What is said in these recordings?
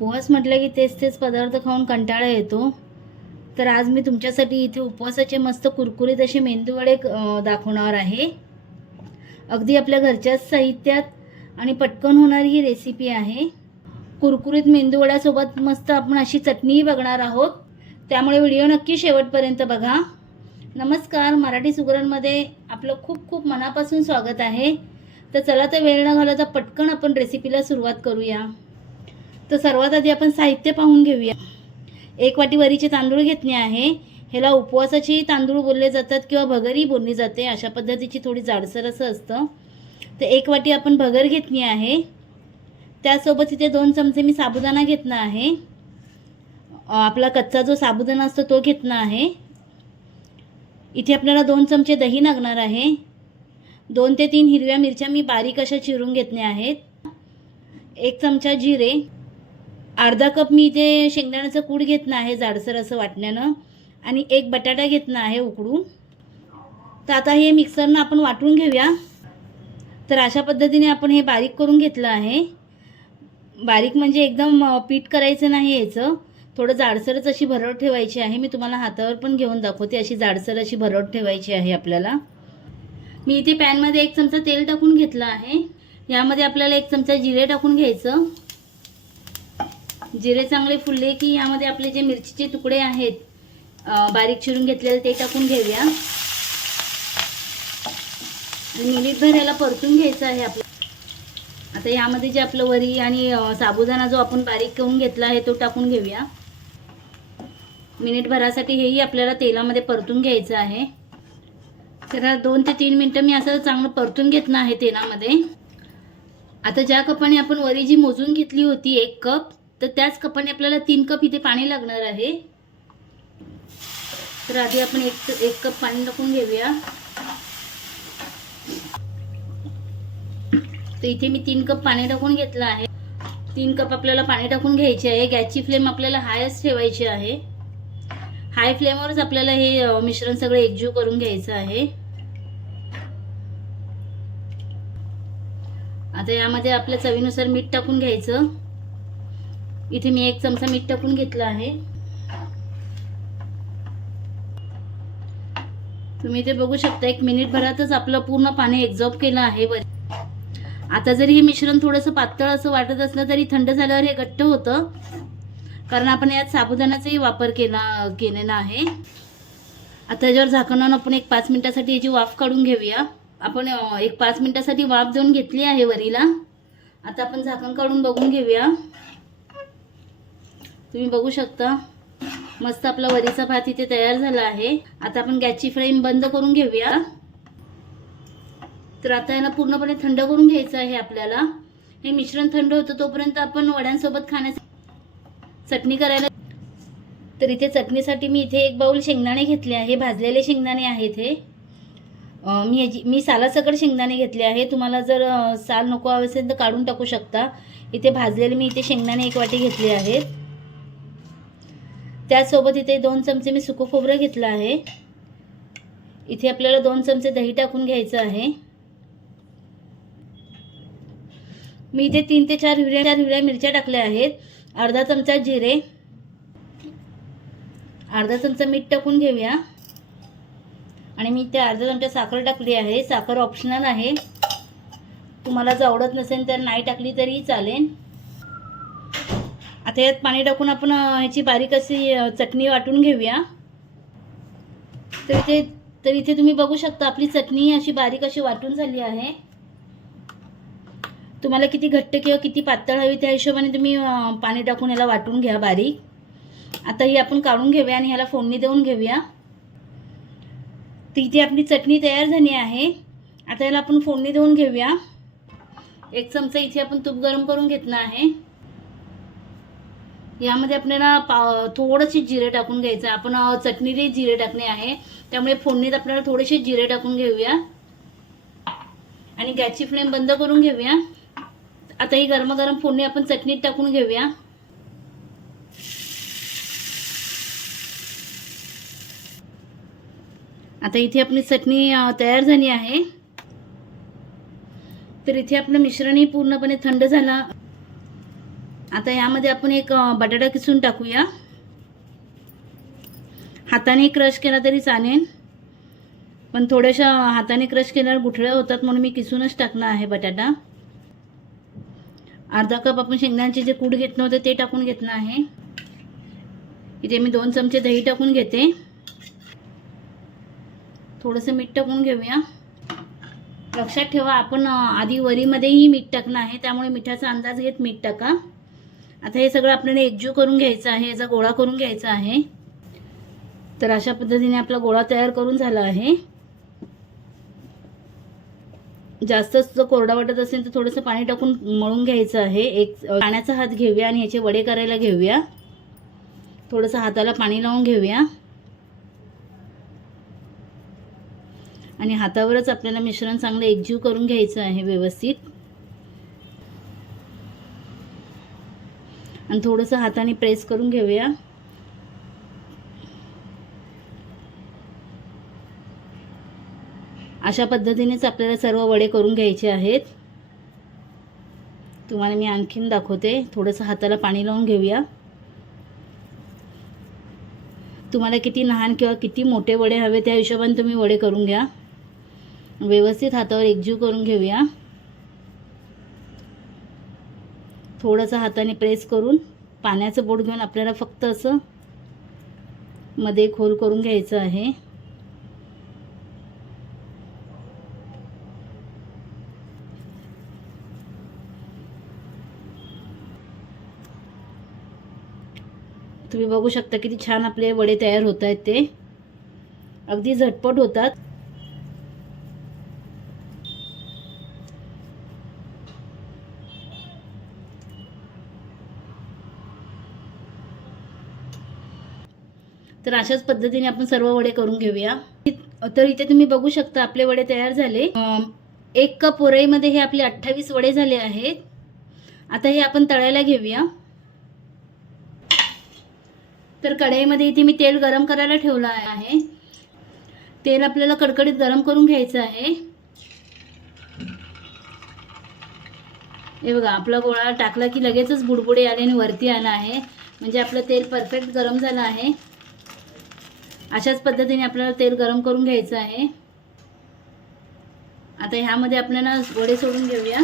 उपवास म्हटलं की तेच तेच पदार्थ खाऊन कंटाळा येतो. तर आज मी तुमच्यासाठी इथे उपवासाचे मस्त कुरकुरीत असे मेंदूवडे दाखवणार आहे. अगदी आपल्या घरच्याच साहित्यात आणि पटकन होणारी ही रेसिपी आहे. कुरकुरीत मेंदूवड्यासोबत मस्त आपण अशी चटणीही बघणार आहोत. त्यामुळे व्हिडिओ नक्की शेवटपर्यंत बघा. नमस्कार मराठी सुगरणमध्ये आपलं खूप खूप मनापासून स्वागत आहे. तर चला तर वेळ न घालवता पटकन आपण रेसिपीला सुरुवात करूया. तर सर्वात आधी आपण साहित्य पाहून घेऊया. एक वाटी वरीचे तांदूळ घेतले आहे. ह्याला उपवासाची तांदूळ बोलले जातात किंवा भगरही बोलली जाते अशा पद्धतीची थोडी जाडसर असं असतं. तर एक वाटी आपण भगर घेतली आहे. त्यासोबत इथे दोन चमचे मी साबुदाणा घेतला आहे. आपला कच्चा जो साबुदाणा असतो तो घेतला आहे. इथे आपल्याला दोन चमचे दही लागणार आहे. दोन ते तीन हिरव्या मिरच्या मी बारीक अशा चिरून घेतल्या आहेत. एक चमचा जिरे. अर्धा कप मी इथे शेंगदाण्याचं कूड घेतलं आहे जाडसर असं वाटण्यानं आणि एक बटाटा घेतला आहे उकडून तर आता हे मिक्सरनं आपण वाटून घेऊया. तर अशा पद्धतीने आपण हे बारीक करून घेतलं आहे. बारीक म्हणजे एकदम पीठ करायचं नाही याचं थोडं जाडसरच अशी भरड ठेवायची आहे. मी तुम्हाला हातावर पण घेऊन दाखवते अशी जाडसर अशी भरड ठेवायची आहे आपल्याला. मी इथे पॅनमध्ये एक चमचा तेल टाकून घेतलं आहे. यामध्ये आपल्याला एक चमचा जिरे टाकून घ्यायचं. जिरे चांगले फुलले की यामध्ये आपले जे मिरचीचे तुकडे आहेत बारीक चिरून घेतलेले ते टाकून घेऊया. आणि मिनिटभर याला परतून घ्यायचं आहे आपलं. आता यामध्ये जे आपलं वरी आणि साबुदाणा जो आपण बारीक करून घेतला आहे तो टाकून घेऊया. मिनिटभरासाठी हेही आपल्याला तेलामध्ये परतून घ्यायचं आहे. तर दोन ते तीन मिनटं मी असं चांगलं परतून घेतलं आहे तेलामध्ये. आता ज्या कपाने आपण वरी जी मोजून घेतली होती एक कप तर त्याच कपाने आपल्याला तीन कप इथे पाणी लागणार आहे. तर आधी आपण एक एक कप पाणी टाकून घेऊया. तर इथे मी तीन कप पाणी टाकून घेतलं आहे. तीन कप आपल्याला पाणी टाकून घ्यायचे आहे. गॅसची फ्लेम आपल्याला हायच ठेवायची आहे. हाय फ्लेमवरच आपल्याला हे मिश्रण सगळं एकजीव करून घ्यायचं आहे. आता यामध्ये आपल्या चवीनुसार मीठ टाकून घ्यायचं. इथे मी एक चमचा मीठ टाकून घेतला आहे. तुम्ही इथे बघू शकता एक मिनिटभरातच आपलं पूर्ण पाणी एक्झॉर्ब केलं आहे. वर आता जरी हे मिश्रण थोडंसं पातळ असं वाटत असलं तरी थंड झाल्यावर हे घट्ट होतं. कारण आपण यात साबुदाण्याचाही वापर केला केलेला आहे. आता याच्यावर झाकणानं आपण एक पाच मिनिटासाठी याची वाफ काढून घेऊया. आपण एक पाच मिनिटासाठी वाफ देऊन घेतली आहे वरीला. आता आपण झाकण काढून बघून घेऊया. तुम्ही बघू शकता. मस्त आपला वरीचा भात इथे तयार झाला आहे. आता आपण गॅसची फ्लेम बंद करून घेऊया. तर आता याला पूर्णपणे थंड करून घ्यायचं आहे आपल्याला. हे मिश्रण थंड होतं तोपर्यंत आपण वड्यांसोबत खाण्यासाठी चटणी करायला तर इथे चटणीसाठी मी इथे एक बाऊल शेंगदाणे घेतले आहे. भाजलेले शेंगदाणे आहेत हे. मी याची मी सालासकट शेंगदाणे घेतले आहे. तुम्हाला जर साल नको हवे असेल तर काढून टाकू शकता. इथे भाजलेले मी इथे शेंगदाणे एक वाटी घेतले आहेत. त्यासोबत इथे दोन चमचे मी सुकं खोबरं घेतलं आहे. इथे आपल्याला दोन चमचे दही टाकून घ्यायचं आहे. मी इथे तीन ते चार हिरव्या चार हिरव्या मिरच्या टाकल्या आहेत. अर्धा चमचा जिरे. अर्धा चमचा मीठ टाकून घेऊया. आणि मी त्या अर्धा चमचा साखर टाकली आहे. साखर ऑप्शनल आहे. तुम्हाला जर आवडत नसेल तर नाही टाकली तरीही चालेल. आता यात पाणी टाकून आपण ह्याची बारीक अशी चटणी वाटून घेऊया. तर इथे तर इथे तुम्ही बघू शकता आपली चटणी अशी बारीक अशी वाटून झाली आहे. तुम्हाला किती घट्ट किंवा किती पातळ हवी त्या हिशोबाने तुम्ही पाणी टाकून याला वाटून घ्या बारीक. आता ही आपण काढून घेऊया आणि ह्याला फोडणी देऊन घेऊया. तर इथे आपली चटणी तयार झाली आहे. आता याला आपण फोडणी देऊन घेऊया. एक चमचा इथे आपण तूप गरम करून घेतला आहे. यामध्ये आपल्याला पा थोडंसे जिरे टाकून घ्यायचं आहे. आपण अं, चटणीले जिरे टाकणे आहे. त्यामुळे फोडणीत आपल्याला थोडेसे जिरे टाकून घेऊया. आणि गॅसची फ्लेम बंद करून घेऊया. आता ही गरमागरम फोडणी आपण चटणीत टाकून घेऊया. आता इथे आपली चटणी तयार झाली आहे. तर इथे आपलं मिश्रणही पूर्णपणे थंड झाला. आता यामध्ये आपण एक बटाटा किसून टाकूया. हाताने क्रश केला तरी चालेल. पण थोड्याशा हाताने क्रश केल्यावर गुठळ्या होतात म्हणून मी किसूनच टाकणार आहे बटाटा. अर्धा कप आपण शेंगदाण्याचे जे कूट घेतलं होतं ते टाकून घेतलं आहे. इथे मी दोन चमचे दही टाकून घेते. थोडंसं मीठ टाकून घेऊया. लक्षात ठेवा आपण आधी वरीमध्येही मीठ टाकणं आहे त्यामुळे मिठाचा अंदाज घेत मीठ टाका. आता हे सगळं आपल्याला एकजीव करून घ्यायचं आहे याचा गोळा करून घ्यायचा आहे. तर अशा पद्धतीने आपला गोळा तयार करून झाला आहे. जास्तच जर कोरडा वाटत असेल तर थोडंसं पाणी टाकून मळून घ्यायचं आहे. एक पाण्याचा हात घेऊया आणि याचे वडे करायला घेऊया. थोडंसं हाताला पाणी लावून घेऊया. आणि हातावरच आपल्याला मिश्रण चांगलं एकजीव करून घ्यायचं आहे व्यवस्थित. आणि थोडंसं हाताने प्रेस करून घेऊया. अशा पद्धतीनेच आपल्याला सर्व वडे करून घ्यायचे आहेत. तुम्हाला मी आणखीन दाखवते. थोडंसं हाताला पाणी लावून घेऊया. तुम्हाला किती लहान किंवा किती मोठे वडे हवे त्या हिशोबाने तुम्ही वडे करून घ्या. व्यवस्थित हातावर एकजीव करून घेऊया. थोडंसं हाताने प्रेस करून पाण्याचं बोट घेऊन आपल्याला फक्त असं मध्ये खोल करून घ्यायचं आहे. तुम्ही बघू शकता किती छान आपले वडे तयार होत आहेत ते. अगदी झटपट होतात. तर अशाच पद्धतीने आपण सर्व वडे करून घेऊया. तर इथे तुम्ही बघू शकता आपले वडे तयार झाले. एक कप वरईमध्ये हे आपले अठ्ठावीस वडे झाले आहेत. आता हे आपण तळायला घेऊया. तर कढईमध्ये इथे मी तेल गरम करायला ठेवलं आहे. तेल आपल्याला कडकडीत गरम करून घ्यायचं आहे. हे बघा आपला गोळा टाकला की लगेचच बुडबुडे आले आणि वरती आला आहे. म्हणजे आपलं तेल परफेक्ट गरम झालं आहे. अशाच पद्धतीने आपल्याला तेल गरम करून घ्यायचं आहे. आता ह्यामध्ये आपल्याला वडे सोडून घेऊया.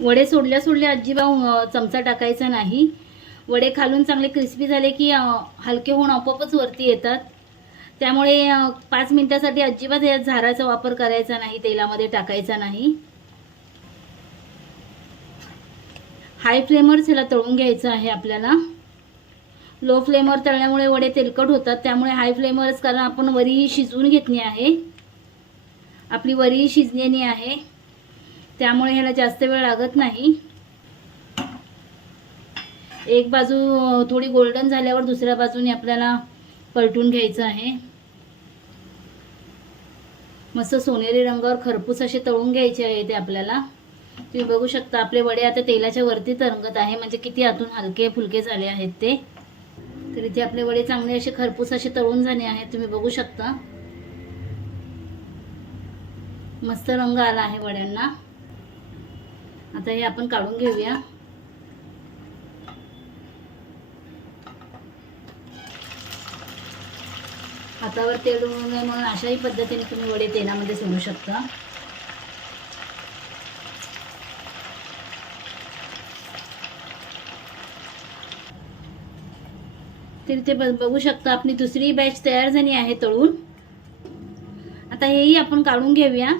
वडे सोडल्या सोडल्या अजिबात चमचा टाकायचा नाही. वडे खालून चांगले क्रिस्पी झाले की हलके होऊन आपोआपच वरती येतात. त्यामुळे पाच मिनिटासाठी अजिबात या झाराचा वापर करायचा नाही तेलामध्ये टाकायचा नाही. हाय फ्लेमवरच ह्याला तळून घ्यायचं आहे आपल्याला. लो फ्लेमवर तळल्यामुळे वडे तेलकट होतात त्यामुळे हाय फ्लेमवरच कारण आपण वरी शिजवून घेतली आहे. आपली वरी शिजलेली आहे. त्यामुळे ह्याला जास्त वेळ लागत नाही. एक बाजू थोडी गोल्डन झाल्यावर दुसऱ्या बाजूने आपल्याला पलटून घ्यायचं आहे. मस्त सोनेरी रंगावर खरपूस असे तळून घ्यायचे आहे ते आपल्याला. तुम्ही बघू शकता आपले वडे आता तेलाच्या वरती तरंगत आहे. म्हणजे किती आतून हलके फुलके झाले आहेत ते. तर इथे आपले वडे चांगले असे खरपूस असे तळून झाले आहेत. तुम्ही बघू शकता. मस्त रंग आला आहे वड्यांना. आता हे आपण काढून घेऊया. हातावर तेल उडू नये म्हणून अशाही पद्धतीने तुम्ही वडे तेलामध्ये सोडू शकता. तर ते बघू शकता आपली दुसरी बॅच तयार झाली आहे तळून. आता हेही आपण काढून घेऊया.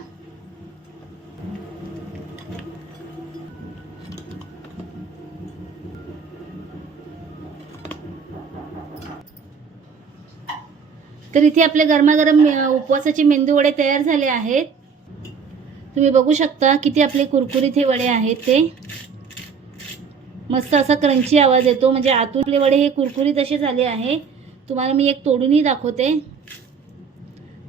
तर इथे आपले गरमागरम उपवासाचे मेंदू वडे तयार झाले आहेत. तुम्ही बघू शकता किती आपले कुरकुरीत हे वडे आहेत ते. मस्त असा क्रंची आवाज येतो म्हणजे आतून वडे हे कुरकुरीत असे झाले आहे. तुम्हाला मी एक तोडूनही दाखवते.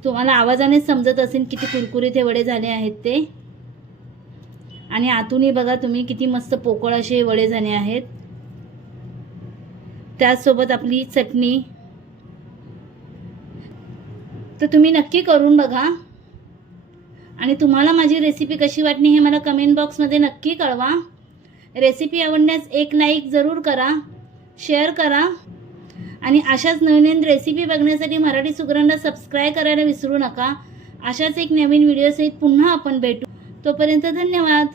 तुम्हाला आवाजानेच समजत असेल किती कुरकुरीत हे वडे झाले आहेत ते. आणि आतूनही बघा तुम्ही किती मस्त पोकळ असे वडे झाले आहेत. त्याचसोबत आपली चटणी तर तुम्ही नक्की करून बघा. आणि तुम्हाला माझी रेसिपी कशी वाटली हे मला कमेंट बॉक्समध्ये नक्की कळवा. रेसिपी आवडण्यास एक लाईक जरूर करा शेअर करा. आणि अशाच नवीन नवीन रेसिपी बघण्यासाठी मराठी सुगरंडा सबस्क्राईब करायला विसरू नका. अशाच एक नवीन व्हिडिओसहित पुन्हा आपण भेटू. तोपर्यंत धन्यवाद.